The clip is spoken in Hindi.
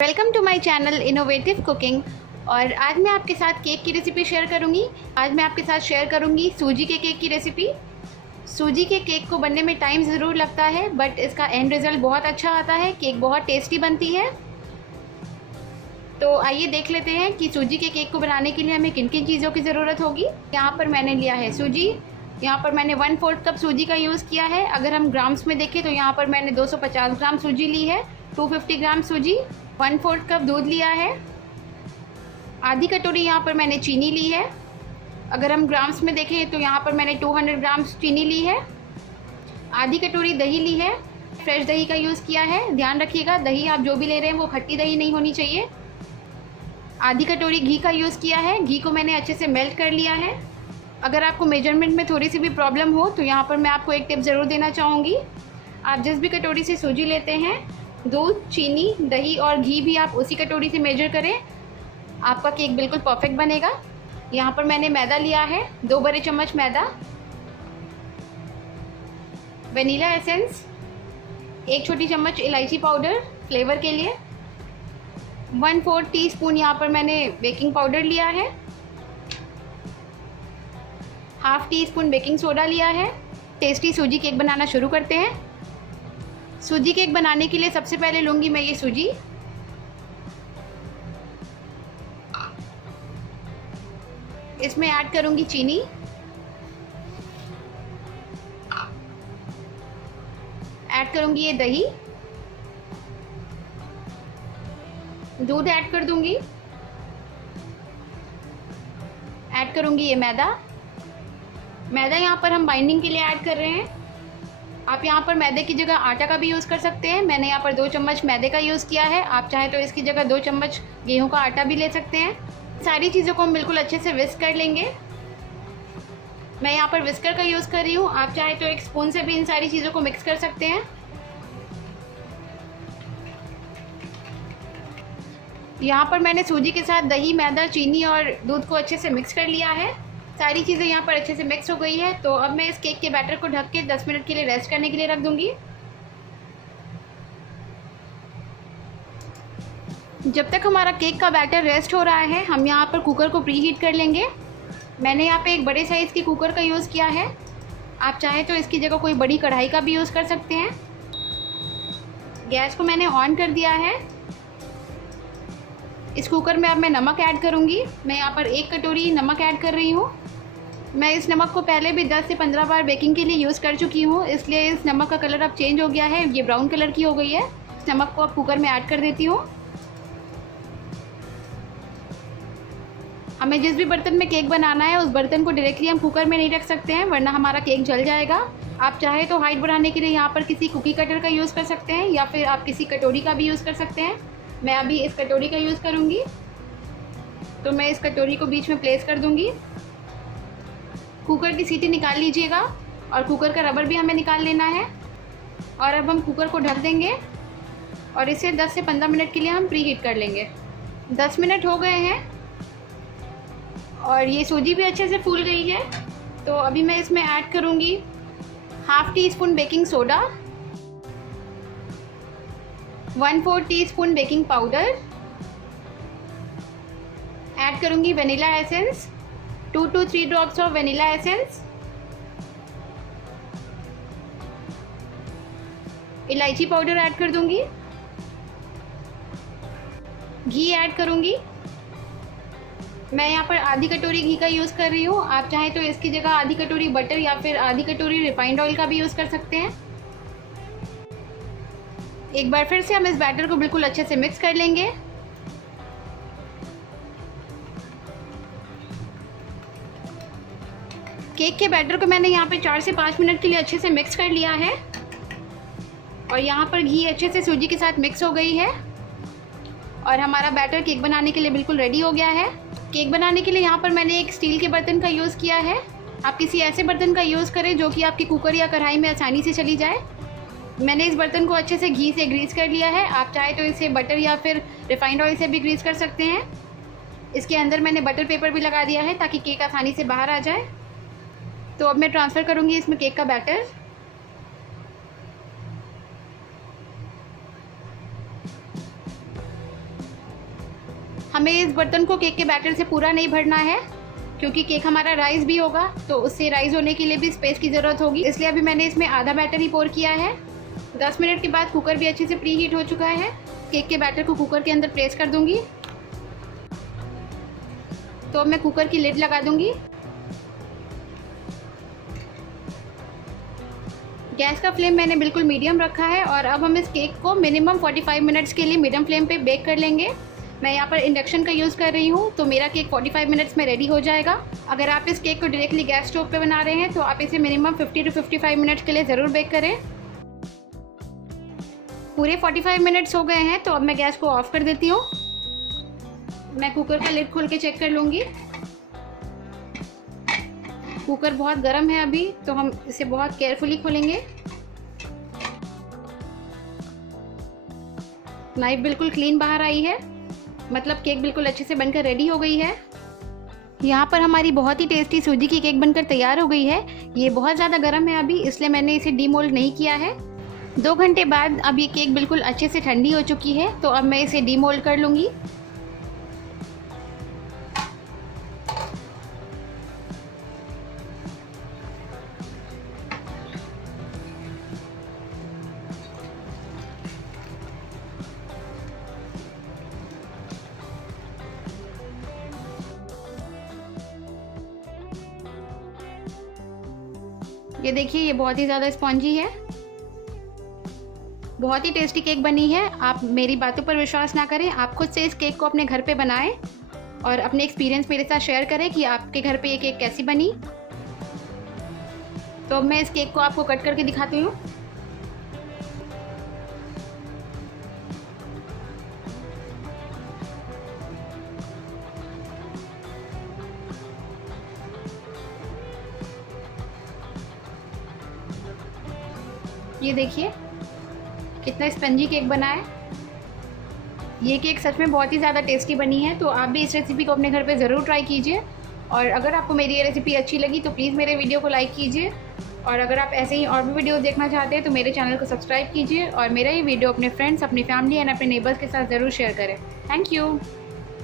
Welcome to my channel innovative cooking. और आज मैं आपके साथ केक की रेसिपी शेयर करूंगी। आज मैं आपके साथ शेयर करूंगी सूजी के केक की रेसिपी। सूजी के केक को बनने में टाइम ज़रूर लगता है, बट इसका एंड रिज़ल्ट बहुत अच्छा आता है। केक बहुत टेस्टी बनती है। तो आइए देख लेते हैं कि सूजी के केक को बनाने के लिए हमें किन किन चीज़ों की ज़रूरत होगी। यहाँ पर मैंने लिया है सूजी। यहाँ पर मैंने 1/4 कप सूजी का यूज़ किया है। अगर हम ग्राम्स में देखें तो यहाँ पर मैंने 250 ग्राम सूजी ली है। 250 ग्राम सूजी, 1/4 कप दूध लिया है। आधी कटोरी यहाँ पर मैंने चीनी ली है। अगर हम ग्राम्स में देखें तो यहाँ पर मैंने 200 ग्राम चीनी ली है। आधी कटोरी दही ली है। फ्रेश दही का यूज़ किया है। ध्यान रखिएगा, दही आप जो भी ले रहे हैं वो खट्टी दही नहीं होनी चाहिए। आधी कटोरी घी का यूज़ किया है। घी को मैंने अच्छे से मेल्ट कर लिया है। अगर आपको मेजरमेंट में थोड़ी सी भी प्रॉब्लम हो तो यहाँ पर मैं आपको एक टिप ज़रूर देना चाहूँगी। आप जिस भी कटोरी से सूजी लेते हैं, दूध, चीनी, दही और घी भी आप उसी कटोरी से मेजर करें। आपका केक बिल्कुल परफेक्ट बनेगा। यहाँ पर मैंने मैदा लिया है, 2 बड़े चम्मच मैदा। वनीला एसेंस, 1 छोटी चम्मच इलायची पाउडर फ्लेवर के लिए। 1/4 टीस्पून यहाँ पर मैंने बेकिंग पाउडर लिया है। Half teaspoon baking soda लिया है। टेस्टी सूजी केक बनाना शुरू करते हैं। सूजी केक बनाने के लिए सबसे पहले लूँगी मैं ये सूजी। इसमें ऐड करूँगी चीनी। ऐड करूँगी ये दही। दूध ऐड कर दूँगी। ऐड करूँगी ये मैदा। मैदा यहाँ पर हम बाइंडिंग के लिए ऐड कर रहे हैं। आप यहाँ पर मैदे की जगह आटा का भी यूज़ कर सकते हैं। मैंने यहाँ पर 2 चम्मच मैदे का यूज़ किया है। आप चाहे तो इसकी जगह 2 चम्मच गेहूं का आटा भी ले सकते हैं। सारी चीज़ों को हम बिल्कुल अच्छे से विस्क कर लेंगे। मैं यहाँ पर विस्कर का यूज़ कर रही हूँ। आप चाहे तो एक स्पून से भी इन सारी चीज़ों को मिक्स कर सकते हैं। यहाँ पर मैंने सूजी के साथ दही, मैदा, चीनी और दूध को अच्छे से मिक्स कर लिया है। सारी चीज़ें यहाँ पर अच्छे से मिक्स हो गई है। तो अब मैं इस केक के बैटर को ढक के 10 मिनट के लिए रेस्ट करने के लिए रख दूँगी। जब तक हमारा केक का बैटर रेस्ट हो रहा है, हम यहाँ पर कुकर को प्री हीट कर लेंगे। मैंने यहाँ पे एक बड़े साइज़ की कुकर का यूज़ किया है। आप चाहे तो इसकी जगह कोई बड़ी कढ़ाई का भी यूज़ कर सकते हैं। गैस को मैंने ऑन कर दिया है। इस कुकर में अब मैं नमक ऐड करूँगी। मैं यहाँ पर 1 कटोरी नमक ऐड कर रही हूँ। मैं इस नमक को पहले भी 10 से 15 बार बेकिंग के लिए यूज़ कर चुकी हूँ, इसलिए इस नमक का कलर अब चेंज हो गया है। ये ब्राउन कलर की हो गई है। इस नमक को अब कुकर में ऐड कर देती हूँ। हमें जिस भी बर्तन में केक बनाना है उस बर्तन को डायरेक्टली हम कुकर में नहीं रख सकते हैं, वरना हमारा केक जल जाएगा। आप चाहे तो हाइट बढ़ाने के लिए यहाँ पर किसी कुकी कटर का यूज़ कर सकते हैं, या फिर आप किसी कटोरी का भी यूज़ कर सकते हैं। मैं अभी इस कटोरी का यूज़ करूँगी। तो मैं इस कटोरी को बीच में प्लेस कर दूँगी। कुकर की सीटी निकाल लीजिएगा और कुकर का रबर भी हमें निकाल लेना है। और अब हम कुकर को ढक देंगे और इसे 10 से 15 मिनट के लिए हम प्री हीट कर लेंगे। 10 मिनट हो गए हैं और ये सूजी भी अच्छे से फूल गई है। तो अभी मैं इसमें ऐड करूँगी half teaspoon baking soda, 1/4 teaspoon baking powder. Add करूँगी vanilla essence, 2 to 3 drops of vanilla essence. इलायची पाउडर ऐड कर दूंगी। घी ऐड करूंगी। मैं यहाँ पर आधी कटोरी घी का यूज़ कर रही हूँ। आप चाहें तो इसकी जगह आधी कटोरी बटर या फिर आधी कटोरी रिफाइंड ऑयल का भी यूज़ कर सकते हैं। एक बार फिर से हम इस बैटर को बिल्कुल अच्छे से मिक्स कर लेंगे। केक के बैटर को मैंने यहाँ पे 4 से 5 मिनट के लिए अच्छे से मिक्स कर लिया है और यहाँ पर घी अच्छे से सूजी के साथ मिक्स हो गई है और हमारा बैटर केक बनाने के लिए बिल्कुल रेडी हो गया है। केक बनाने के लिए यहाँ पर मैंने एक स्टील के बर्तन का यूज़ किया है। आप किसी ऐसे बर्तन का यूज़ करें जो कि आपकी कुकर या कढ़ाई में आसानी से चली जाए। मैंने इस बर्तन को अच्छे से घी से ग्रीस कर लिया है। आप चाहे तो इसे बटर या फिर रिफाइंड ऑयल से भी ग्रीस कर सकते हैं। इसके अंदर मैंने बटर पेपर भी लगा दिया है ताकि केक आसानी से बाहर आ जाए। तो अब मैं ट्रांसफ़र करूँगी इसमें केक का बैटर। हमें इस बर्तन को केक के बैटर से पूरा नहीं भरना है, क्योंकि केक हमारा राइस भी होगा तो उससे राइस होने के लिए भी स्पेस की ज़रूरत होगी। इसलिए अभी मैंने इसमें आधा बैटर ही पोर किया है। 10 मिनट के बाद कुकर भी अच्छे से प्री हीट हो चुका है। केक के बैटर को कुकर के अंदर प्लेस कर दूंगी। तो अब मैं कुकर की लिड लगा दूंगी। गैस का फ्लेम मैंने बिल्कुल मीडियम रखा है और अब हम इस केक को मिनिमम 45 मिनट्स के लिए मीडियम फ्लेम पे बेक कर लेंगे। मैं यहाँ पर इंडक्शन का यूज़ कर रही हूँ, तो मेरा केक 45 मिनट्स में रेडी हो जाएगा। अगर आप इस केक को डायरेक्टली गैस स्टोव पे बना रहे हैं तो आप इसे मिनिमम 50 to 55 मिनट्स के लिए ज़रूर बेक करें। पूरे 45 मिनट्स हो गए हैं, तो अब मैं गैस को ऑफ कर देती हूँ। मैं कुकर का लिड खोल के चेक कर लूँगी। कुकर बहुत गर्म है अभी, तो हम इसे बहुत केयरफुली खोलेंगे। नाइफ बिल्कुल क्लीन बाहर आई है, मतलब केक बिल्कुल अच्छे से बनकर रेडी हो गई है। यहाँ पर हमारी बहुत ही टेस्टी सूजी की केक बनकर तैयार हो गई है। ये बहुत ज़्यादा गर्म है अभी, इसलिए मैंने इसे डीमोल्ड नहीं किया है। 2 घंटे बाद अब ये केक बिल्कुल अच्छे से ठंडी हो चुकी है, तो अब मैं इसे डीमोल्ड कर लूँगी। ये देखिए, ये बहुत ही ज़्यादा स्पॉन्जी है। बहुत ही टेस्टी केक बनी है। आप मेरी बातों पर विश्वास ना करें, आप खुद से इस केक को अपने घर पे बनाएं और अपने एक्सपीरियंस मेरे साथ शेयर करें कि आपके घर पे ये केक कैसी बनी। तो अब मैं इस केक को आपको कट करके दिखाती हूँ। ये देखिए कितना स्पंजी केक बना है। ये केक सच में बहुत ही ज़्यादा टेस्टी बनी है, तो आप भी इस रेसिपी को अपने घर पे ज़रूर ट्राई कीजिए। और अगर आपको मेरी ये रेसिपी अच्छी लगी तो प्लीज़ मेरे वीडियो को लाइक कीजिए। और अगर आप ऐसे ही और भी वीडियो देखना चाहते हैं तो मेरे चैनल को सब्सक्राइब कीजिए और मेरा ये वीडियो अपने फ्रेंड्स, अपनी फैमिली एंड अपने नेबर्स के साथ ज़रूर शेयर करें। Thank you.